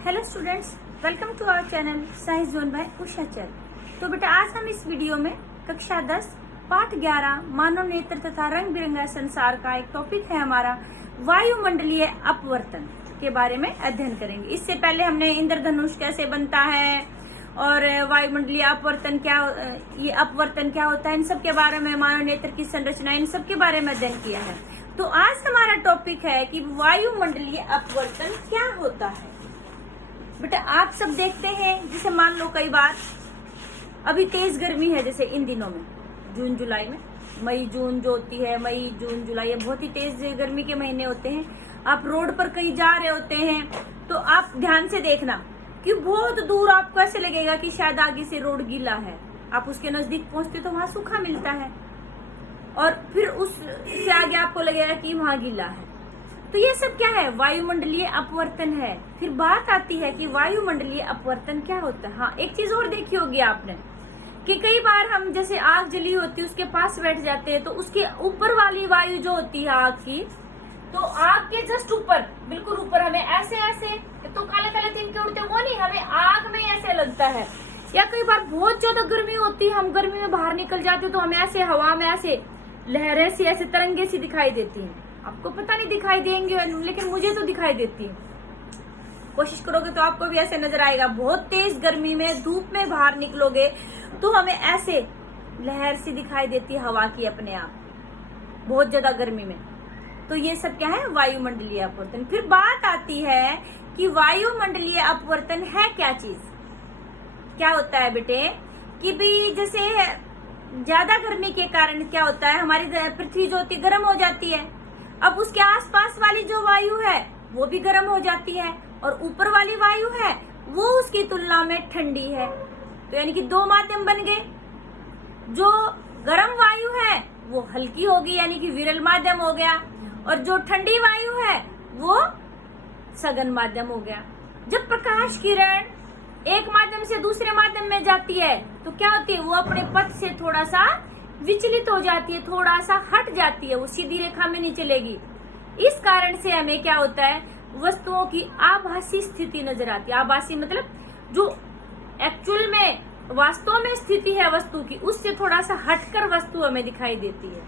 Hello students, welcome to our channel science zone by Usha चल। तो बेटा आज हम इस वीडियो में कक्षा 10 पाठ 11 मानव नेत्र तथा रंग बिरंगा संसार का एक टॉपिक है हमारा वायुमंडलीय अपवर्तन के बारे में अध्ययन करेंगे। इससे पहले हमने इंद्रधनुष कैसे बनता है और वायुमंडलीय अपवर्तन ये अपवर्तन क्या होता है, इन सब के बारे में, मानव नेत्र की संरचना, इन सब के बारे में अध्ययन किया है। तो आज हमारा टॉपिक है कि वायुमंडलीय अपवर्तन क्या होता है। बेटा आप सब देखते हैं, जैसे मान लो कई बार अभी तेज गर्मी है, जैसे इन दिनों में जून जुलाई में, मई जून जो होती है, मई जून जुलाई, ये बहुत ही तेज गर्मी के महीने होते हैं। आप रोड पर कहीं जा रहे होते हैं तो आप ध्यान से देखना कि बहुत दूर आपको ऐसे लगेगा कि शायद आगे से रोड गीला है। आप उसके नजदीक पहुंचते तो वहां सूखा मिलता है और फिर उससे आगे आपको लगेगा कि वहां गीला है। तो ये सब क्या है? वायुमंडलीय अपवर्तन है। फिर बात आती है कि वायुमंडलीय अपवर्तन क्या होता है। हाँ, एक चीज और देखी होगी आपने कि कई बार हम जैसे आग जली होती है उसके पास बैठ जाते हैं तो उसके ऊपर वाली वायु जो होती है आग की, तो आग के जस्ट ऊपर, बिल्कुल ऊपर हमें ऐसे ऐसे तो काले काले तिनके उड़ते, वो नहीं, हमें आग में ऐसे लगता है। या कई बार बहुत ज्यादा गर्मी होती है, हम गर्मी में बाहर निकल जाते हैं तो हमें ऐसे हवा में ऐसे लहरें सी, ऐसे तरंगे सी दिखाई देती हैं। आपको पता नहीं दिखाई देंगे, लेकिन मुझे तो दिखाई देती है। कोशिश करोगे तो आपको भी ऐसे नजर आएगा। बहुत तेज गर्मी में धूप में बाहर निकलोगे तो हमें ऐसे लहर सी दिखाई देती है हवा की अपने आप, बहुत ज्यादा गर्मी में। तो ये सब क्या है? वायुमंडलीय अपवर्तन। फिर बात आती है कि वायुमंडलीय अपवर्तन है क्या चीज, क्या होता है बेटे? कि भी जैसे ज्यादा गर्मी के कारण क्या होता है, हमारी पृथ्वी जो होती है गर्म हो जाती है। अब उसके आसपास वाली जो वायु है वो भी गर्म हो जाती है और ऊपर वाली वायु है वो उसकी तुलना में ठंडी है। तो यानी कि दो माध्यम बन गए। जो गर्म वायु है वो हल्की होगी, यानी कि विरल माध्यम हो गया, और जो ठंडी वायु है वो सघन माध्यम हो गया। जब प्रकाश किरण एक माध्यम से दूसरे माध्यम में जाती है तो क्या होती है? वो अपने पथ से थोड़ा सा विचलित हो जाती है, थोड़ा सा हट जाती है, वो सीधी रेखा में नहीं चलेगी। इस कारण से हमें क्या होता है? वस्तुओं की आभासी स्थिति नजर आती है। आभासी मतलब जो एक्चुअल में वास्तव में स्थिति है वस्तु की, उससे थोड़ा सा हटकर वस्तु हमें दिखाई देती है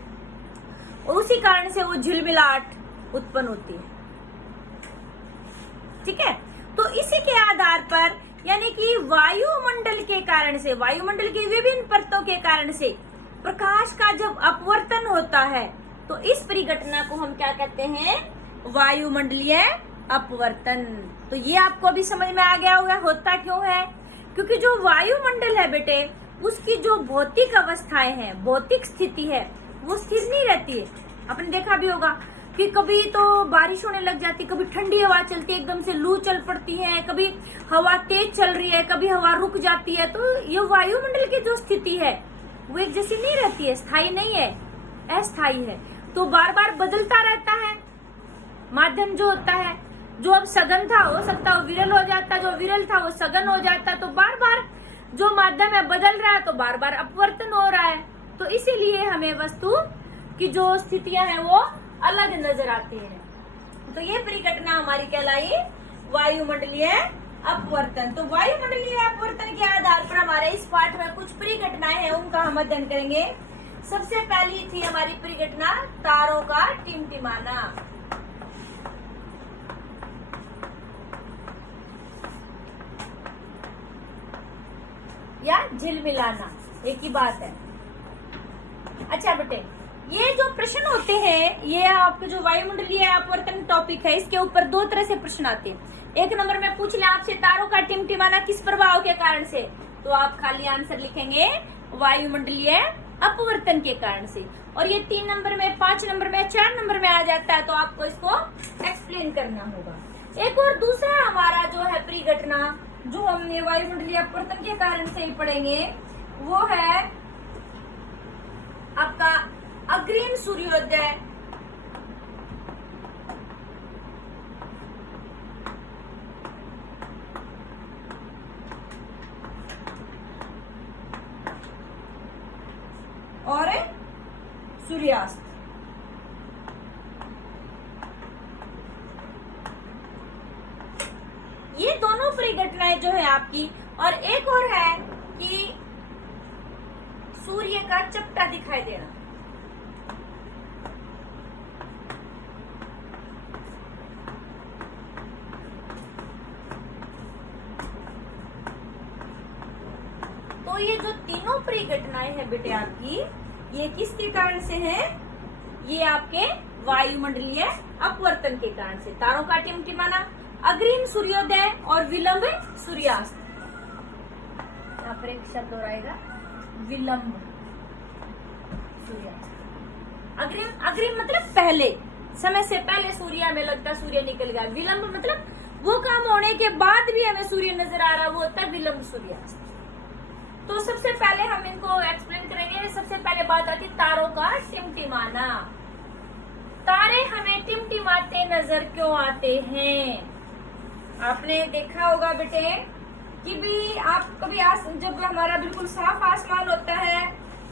और उसी कारण से वो झिलमिलाहट उत्पन्न होती है। ठीक है, तो इसी के आधार पर, यानी कि वायुमंडल के कारण से, वायुमंडल की विभिन्न परतों के कारण से प्रकाश का जब अपवर्तन होता है तो इस परिघटना को हम क्या कहते हैं? वायुमंडलीय अपवर्तन। तो ये आपको अभी समझ में आ गया होगा होता क्यों है। क्योंकि जो वायुमंडल है बेटे, उसकी जो भौतिक अवस्थाएं हैं, भौतिक स्थिति है, वो स्थिर नहीं रहती है। आपने देखा भी होगा कि कभी तो बारिश होने लग जाती, कभी ठंडी हवा चलती है, एकदम से लू चल पड़ती है, कभी हवा तेज चल रही है, कभी हवा रुक जाती है। तो ये वायुमंडल की जो स्थिति है वो एक जैसी नहीं रहती है, स्थायी नहीं है, अस्थायी है। तो बार बार बदलता रहता है माध्यम जो होता है। जो अब सघन था हो सकता वो विरल हो जाता, जो विरल था वो सघन हो जाता। तो बार बार जो माध्यम है बदल रहा है, तो बार बार अपवर्तन हो रहा है। तो इसीलिए हमें वस्तु की जो स्थितियां हैं वो अलग नजर आती है। तो ये परिघटना हमारी कहलाई वायुमंडलीय अपवर्तन। तो वायुमंडलीय अपवर्तन के आधार पर हमारे इस पाठ में कुछ परिघटनाएं हैं, उनका हम अध्ययन करेंगे। सबसे पहली थी हमारी परिघटना तारों का टिमटिमाना। या झिलमिलाना, एक ही बात है। अच्छा बेटे, ये जो प्रश्न होते हैं, ये आपके जो वायुमंडलीय अपवर्तन टॉपिक है, इसके ऊपर दो तरह से प्रश्न आते हैं। एक नंबर में पूछ ले आपसे तारों का टिमटिमाना किस प्रभाव के कारण से, तो आप खाली आंसर लिखेंगे वायुमंडलीय अपवर्तन के कारण से। और ये 3 नंबर में, 5 नंबर में, 4 नंबर में आ जाता है, तो आपको इसको एक्सप्लेन करना होगा। एक और दूसरा हमारा जो है परिघटना, जो हम ये वायुमंडलीय अपवर्तन के कारण से ही पढ़ेंगे, वो है आपका अग्रिम सूर्योदय। और सूर्यास्त। ये दोनों परिघटनाएं जो है आपकी, और एक और है कि सूर्य का चपटा दिखाई देना। तो ये जो तीनों परिघटनाएं हैं बेटे आपकी, ये किसके कारण से है? ये आपके वायुमंडलीय अपवर्तन के कारण से। तारों का टिमटिमाना, अग्रिम सूर्योदय और विलंब सूर्यास्त। यहाँ पर एक शब्द और आएगा, विलंब सूर्यास्त। अग्रिम मतलब पहले, समय से पहले सूर्य हमें लगता सूर्य निकल गया। विलंब मतलब वो काम होने के बाद भी हमें सूर्य नजर आ रहा, वो होता है विलंब सूर्यास्त। तो सबसे पहले हम इनको एक्सप्लेन करेंगे। सबसे पहले बात आती है तारों का टिमटिमाना। तारे हमें टिमटिमाते नजर क्यों आते हैं? आपने देखा होगा बेटे कि भी आप कभी जब हमारा बिल्कुल साफ आसमान होता है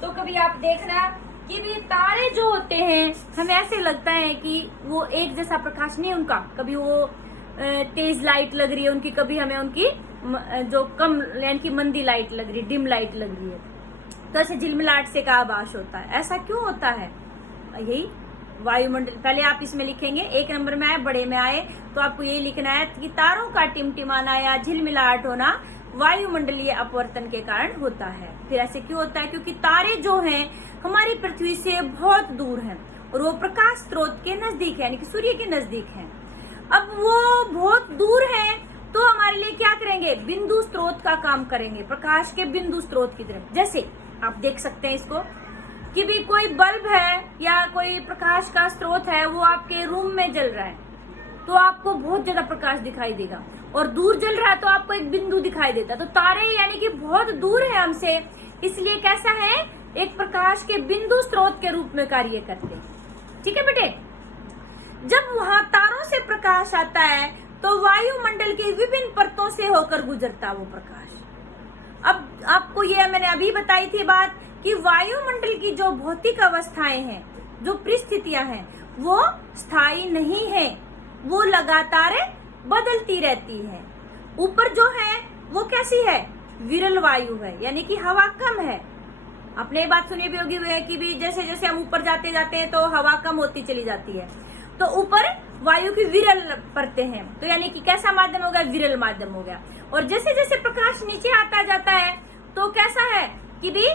तो कभी आप देखना कि भी तारे जो होते हैं हमें ऐसे लगता है कि वो एक जैसा प्रकाश नहीं उनका, कभी वो तेज लाइट लग रही है उनकी, कभी हमें उनकी जो कम यानी कि मंदी लाइट लग रही है, डिम लाइट लग रही है, तो ऐसे झिलमिलाहट से का आभास होता है। ऐसा क्यों होता है? यही वायुमंडल। पहले आप इसमें लिखेंगे, एक नंबर में आए, बड़े में आए, तो आपको ये लिखना है कि तारों का टिमटिमाना या झिलमिलाहट होना वायुमंडलीय अपवर्तन के कारण होता है। फिर ऐसे क्यों होता है? क्योंकि तारे जो हैं हमारी पृथ्वी से बहुत दूर हैं और वो प्रकाश स्रोत के नजदीक है, यानी कि सूर्य के नजदीक है। अब वो बहुत दूर है तो हमारे लिए क्या करेंगे? बिंदु स्रोत का काम करेंगे, प्रकाश के बिंदु स्रोत की तरफ। जैसे आप देख सकते हैं इसको कि भी कोई बल्ब है या कोई प्रकाश का स्रोत है, वो आपके रूम में जल रहा है तो आपको बहुत ज्यादा प्रकाश दिखाई देगा, और दूर जल रहा है तो आपको एक बिंदु दिखाई देता है। तो तारे यानी कि बहुत दूर है हमसे, इसलिए कैसा है? एक प्रकाश के बिंदु स्रोत के रूप में कार्य करते हैं। ठीक है बेटे? जब वहां तारों से प्रकाश आता है तो वायुमंडल की विभिन्न परतों से होकर गुजरता वो प्रकाश। अब आपको ये मैंने अभी बताई थी बात कि वायुमंडल की जो भौतिक अवस्थाएं हैं, जो परिस्थितियां हैं, वो स्थायी नहीं है, वो लगातार बदलती रहती है। ऊपर जो है वो कैसी है? विरल वायु है, यानी कि हवा कम है। आपने ये बात सुनी भी होगी है कि भी जैसे जैसे हम ऊपर जाते जाते हैं तो हवा कम होती चली जाती है, तो ऊपर वायु की विरल परतें हैं, तो यानी कि कैसा माध्यम हो गया? विरल माध्यम हो गया। और जैसे जैसे प्रकाश नीचे आता जाता है तो कैसा है कि भी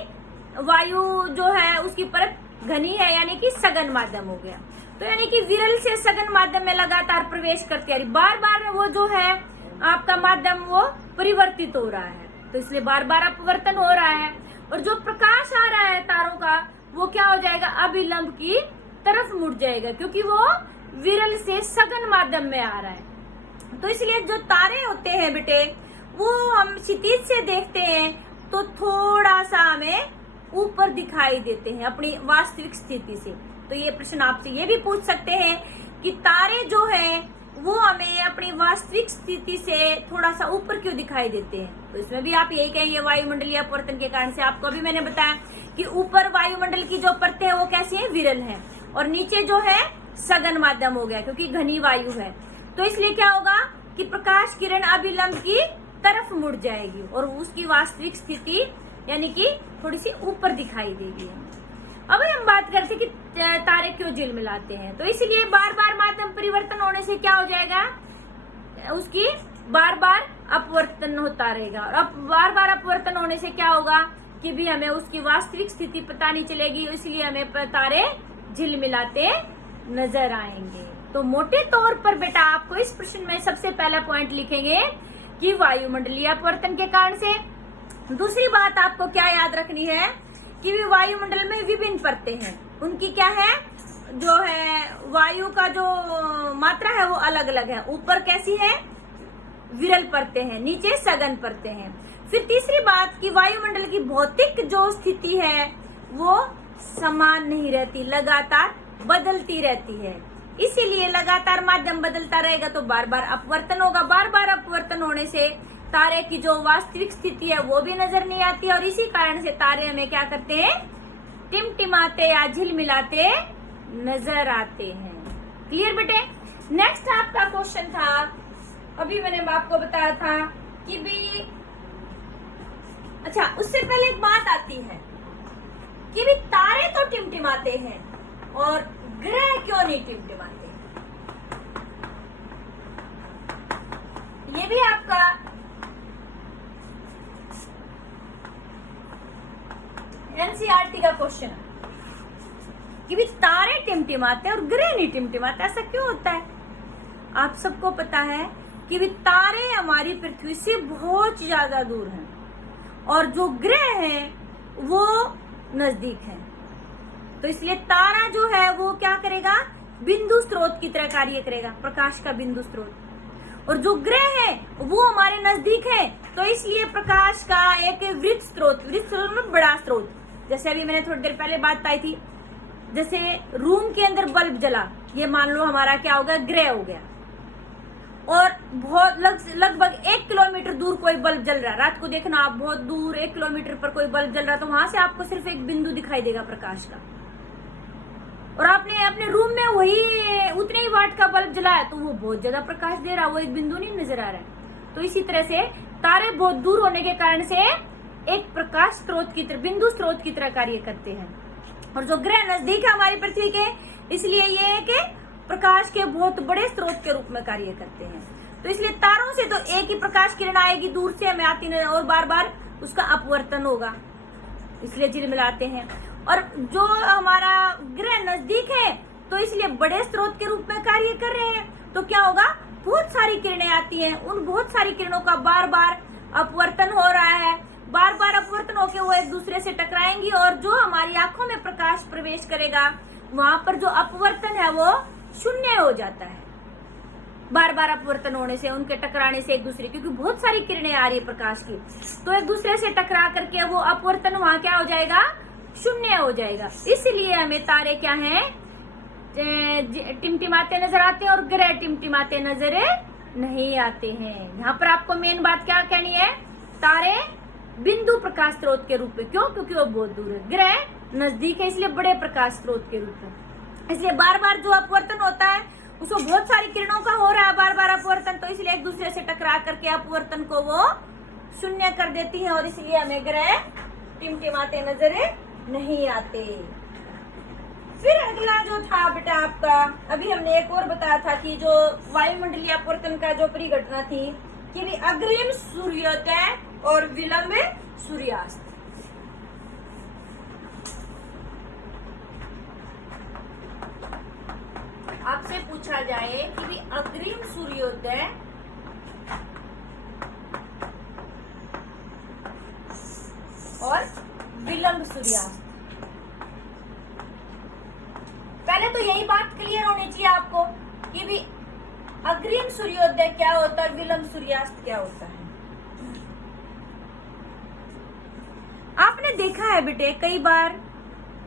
वायु जो है उसकी परत घनी है, यानी कि सघन माध्यम हो गया। तो यानी कि विरल से सघन माध्यम में लगातार प्रवेश करते हैं, बार बार वो जो है आपका माध्यम वो परिवर्तित हो रहा है, तो इसलिए बार बार अपवर्तन हो रहा है। और जो प्रकाश आ रहा है तारों का वो क्या हो जाएगा? अभिलंब की तरफ मुड़ जाएगा, क्योंकि वो विरल से सघन माध्यम में आ रहा है। तो इसलिए जो तारे होते हैं बेटे, वो हम क्षितिज से देखते हैं तो थोड़ा सा हमें ऊपर दिखाई देते हैं अपनी वास्तविक स्थिति से। तो ये प्रश्न आपसे ये भी पूछ सकते हैं कि तारे जो हैं वो हमें अपनी वास्तविक स्थिति से थोड़ा सा ऊपर क्यों दिखाई देते हैं? तो इसमें भी आप यही कहेंगे वायुमंडलीय अपवर्तन के कारण से। आपको अभी मैंने बताया कि ऊपर वायुमंडल की जो परतें हैं वो कैसी है? विरल है, और नीचे जो है सघन माध्यम हो गया, क्योंकि घनी वायु है। तो इसलिए क्या होगा कि प्रकाश किरण अभिलंब की तरफ मुड़ जाएगी और उसकी वास्तविक स्थिति यानी कि थोड़ी सी ऊपर दिखाई देगी। अब हम बात करते कि तारे क्यों झिलमिलाते हैं, तो इसलिए बार बार माध्यम परिवर्तन होने से क्या हो जाएगा? उसकी बार बार अपवर्तन होता रहेगा, और अब बार बार अपवर्तन होने से क्या होगा कि भी हमें उसकी वास्तविक स्थिति पता नहीं चलेगी, इसलिए हमें तारे झिलमिलाते नजर आएंगे। तो मोटे तौर पर बेटा आपको इस प्रश्न में सबसे पहला पॉइंट लिखेंगे कि वायुमंडलीय अपवर्तन के कारण से। दूसरी बात आपको क्या याद रखनी है कि वायुमंडल में विभिन्न परतें हैं, उनकी क्या है? जो है वायु का जो मात्रा है वो अलग अलग है। ऊपर कैसी है? विरल परतें हैं, नीचे सघन परतें हैं। फिर तीसरी बात कि वायुमंडल की भौतिक जो स्थिति है वो समान नहीं रहती, लगातार बदलती रहती है। इसीलिए लगातार माध्यम बदलता रहेगा तो बार बार अपवर्तन होगा। बार बार अपवर्तन होने से तारे की जो वास्तविक स्थिति है वो भी नजर नहीं आती, और इसी कारण से तारे हमें क्या करते हैं? टिमटिमाते या झिलमिलाते नजर आते हैं। क्लियर बेटे? नेक्स्ट आपका क्वेश्चन था, अभी मैंने आपको बताया था कि भी अच्छा, उससे पहले एक बात आती है कि भी तारे तो टिमटिमाते हैं और ग्रह क्यों नहीं टिमटिमाते। ये भी आपका एनसीईआरटी का क्वेश्चन है कि भी तारे टिमटिमाते हैं और ग्रह नहीं टिमटिमाते, ऐसा क्यों होता है। आप सबको पता है कि भी तारे हमारी पृथ्वी से बहुत ज्यादा दूर हैं और जो ग्रह हैं वो नजदीक है। तो इसलिए तारा जो है वो क्या करेगा, बिंदु स्रोत की तरह कार्य करेगा, प्रकाश का बिंदु स्रोत। और जो ग्रह है वो हमारे नजदीक है, तो इसलिए प्रकाश का एक वृत्त स्रोत में बड़ा स्रोत। जैसे अभी मैंने थोड़ी देर पहले बात बताई थी, जैसे रूम के अंदर बल्ब जला, ये मान लो हमारा क्या हो गया, ग्रह हो गया। और बहुत लगभग 1 किलोमीटर दूर कोई बल्ब जल रहा है। रात को देखना आप, बहुत दूर 1 किलोमीटर पर कोई बल्ब जल रहा है, तो वहां से आपको सिर्फ एक बिंदु दिखाई देगा प्रकाश का। और आपने अपने रूम में वही उतने ही वाट का बल्ब जलाया तो वो बहुत ज्यादा प्रकाश दे रहा है, वो एक बिंदु नहीं नजर आ रहा है। तो इसी तरह से तारे बहुत दूर होने के कारण से एक प्रकाश स्रोत की तरह, बिंदु स्रोत की तरह कार्य करते हैं। और जो ग्रह नजदीक है हमारी पृथ्वी के, इसलिए ये है कि प्रकाश के बहुत बड़े स्रोत के रूप में कार्य करते हैं। तो इसलिए तारों से तो एक ही प्रकाश किरण आएगी, दूर से हमें आती नहीं और बार बार उसका अपवर्तन होगा, इसलिए झिलमिलाते हैं। और जो हमारा ग्रह नजदीक है तो इसलिए बड़े स्रोत के रूप में कार्य कर रहे हैं। तो क्या होगा, बहुत सारी किरणें आती हैं, उन बहुत सारी किरणों का बार बार अपवर्तन हो रहा है, बार बार अपवर्तन होकर वो एक दूसरे से टकराएंगी और जो हमारी आंखों में प्रकाश प्रवेश करेगा वहां पर जो अपवर्तन है वो शून्य हो जाता है। बार बार अपवर्तन होने से, उनके टकराने से एक दूसरे, क्योंकि बहुत सारी किरणें आ रही है प्रकाश की, तो एक दूसरे से टकरा करके वो अपवर्तन वहां क्या हो जाएगा, शून्य हो जाएगा। इसलिए हमें तारे क्या हैं, टिमटिमाते नजर आते हैं और ग्रह टिमटिमाते नजर नहीं आते हैं। यहाँ पर आपको मेन बात क्या कहनी है, तारे बिंदु प्रकाश स्रोत के रूप में, क्यों, क्योंकि वो बहुत दूर है, ग्रह नजदीक है इसलिए बड़े प्रकाश स्रोत के रूप में। इसलिए बार बार जो अपवर्तन होता है उसको बहुत सारी किरणों का हो रहा है बार बार अपवर्तन, तो इसलिए एक दूसरे से टकरा करके अपवर्तन को वो शून्य कर देती है और इसलिए हमें ग्रह टिमटिमाते नजर नहीं आते। फिर अगला जो था बेटा आपका, अभी हमने एक और बताया था कि जो वायुमंडलीय अपवर्तन का जो परिघटना थी कि भी अग्रिम सूर्योदय और विलंब सूर्यास्त। आपसे पूछा जाए कि भी अग्रिम सूर्योदय और विलंब सूर्यास्त, पहले तो यही बात क्लियर होनी चाहिए आपको कि भी अग्रिम सूर्योदय क्या होता है, विलंब सूर्यास्त क्या होता है। आपने देखा है बेटे कई बार,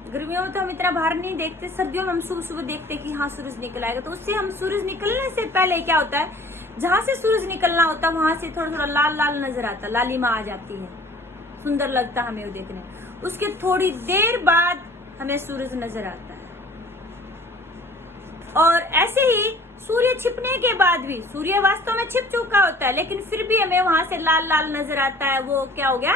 गर्मियों में तो हम इतना बाहर नहीं देखते, सर्दियों में हम सुबह सुबह देखते कि हाँ सूरज निकल आएगा, तो उससे हम सूरज निकलने से पहले क्या होता है, जहां से सूरज निकलना होता है वहां से थोड़ा थोड़ा लाल लाल नजर आता है, लालिमा आ जाती है, सुंदर लगता है हमें वो देखने। उसके थोड़ी देर बाद हमें सूरज नजर आता है। और ऐसे ही सूर्य छिपने के बाद भी, सूर्य वास्तव में छिप चुका होता है लेकिन फिर भी हमें वहां से लाल लाल नजर आता है, वो क्या हो गया,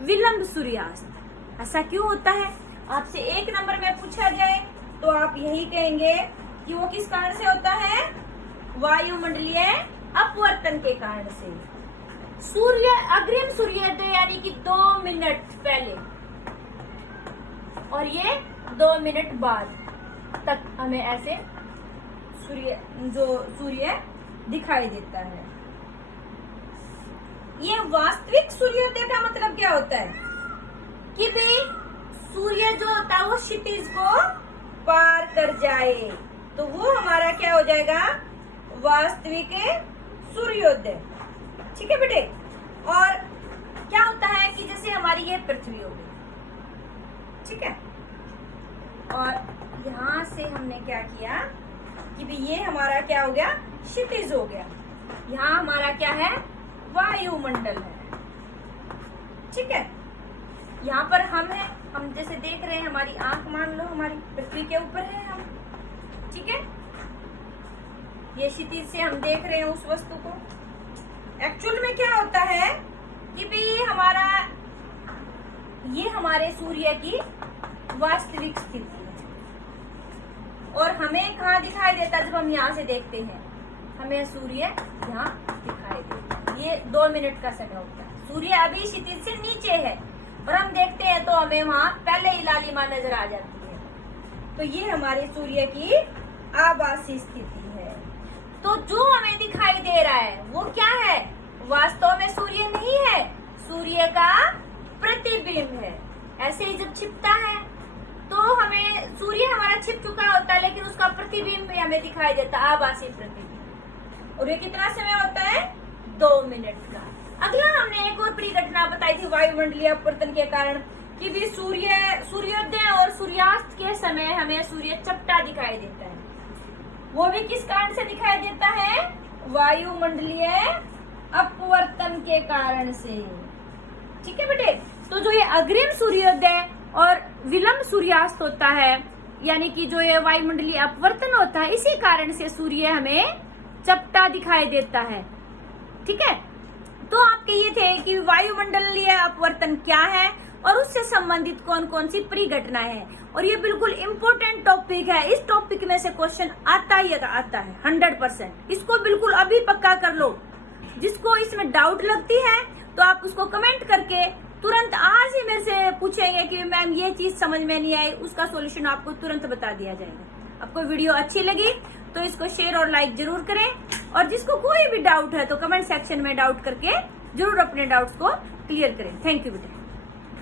विलंब सूर्यास्त। ऐसा क्यों होता है, आपसे 1 नंबर में पूछा जाए तो आप यही कहेंगे कि वो किस कारण से होता है, वायुमंडलीय अपवर्तन के कारण से। सूर्य अग्रिम सूर्योदय यानी कि 2 मिनट पहले और ये 2 मिनट बाद तक हमें ऐसे सूर्य दिखाई देता है। ये वास्तविक सूर्योदय का मतलब क्या होता है कि भाई सूर्य जो होता है वो क्षितिज को पार कर जाए, तो वो हमारा क्या हो जाएगा, वास्तविक सूर्योदय। ठीक है बेटे। और क्या होता है कि जैसे हमारी ये पृथ्वी हो गई, ठीक है, और यहां से हमने क्या किया कि भी ये हमारा क्या हो गया, क्षितिज हो गया, यहाँ हमारा क्या है, वायुमंडल है। ठीक है, यहाँ पर हम है, हम जैसे देख रहे हैं, हमारी आंख मान लो हमारी पृथ्वी के ऊपर है हम, ठीक है, ये क्षितिज से हम देख रहे हैं उस वस्तु को। एक्चुअल में में क्या होता है कि भाई हमारा ये हमारे सूर्य की वास्तविक स्थिति है और हमें कहाँ दिखाई देता है? जब हम यहाँ से देखते हैं हमें सूर्य यहाँ दिखाई देता है। ये 2 मिनट का समय होता है। सूर्य अभी क्षितिज से नीचे है और हम देखते हैं तो हमें वहाँ पहले ही लालिमा नजर आ जाती है। तो ये हमारे सूर्य की आभासी स्थिति है। तो जो हमें दिखाई दे रहा है वो क्या है? वास्तव में सूर्य नहीं है, सूर्य का प्रतिबिंब है। ऐसे ही जब छिपता है तो हमें सूर्य हमारा छिप चुका होता है लेकिन उसका प्रतिबिंब भी हमें दिखाई देता है, आभासी प्रतिबिंब। और ये कितना समय होता है? 2 मिनट का। अगला हमने एक और परिघटना बताई थी वायुमंडलीय अपवर्तन के कारण कि भी सूर्योदय और सूर्यास्त के समय हमें सूर्य चपटा दिखाई देता है। वो भी किस कारण से दिखाई देता है? वायुमंडलीय अपवर्तन के कारण से। ठीक है बेटे। तो जो ये अग्रिम सूर्योदय और विलंब सूर्यास्त होता है, यानी कि जो ये वायुमंडलीय अपवर्तन होता है, इसी कारण से सूर्य हमें चपटा दिखाई देता है। ठीक है। तो आपके ये थे कि वायुमंडलीय अपवर्तन क्या है और उससे संबंधित कौन कौन सी परिघटना है। और ये बिल्कुल इम्पोर्टेंट टॉपिक है। इस टॉपिक में से क्वेश्चन आता ही आता है 100%। इसको बिल्कुल अभी पक्का कर लो। जिसको इसमें डाउट लगती है तो आप उसको कमेंट करके तुरंत आज ही मेरे से पूछेंगे कि मैम ये चीज समझ में नहीं आई, उसका सॉल्यूशन आपको तुरंत बता दिया जाएगा। आपको वीडियो अच्छी लगी तो इसको शेयर और लाइक जरूर करें और जिसको कोई भी डाउट है तो कमेंट सेक्शन में डाउट करके जरूर अपने डाउट्स को क्लियर करें। थैंक यू बेटा।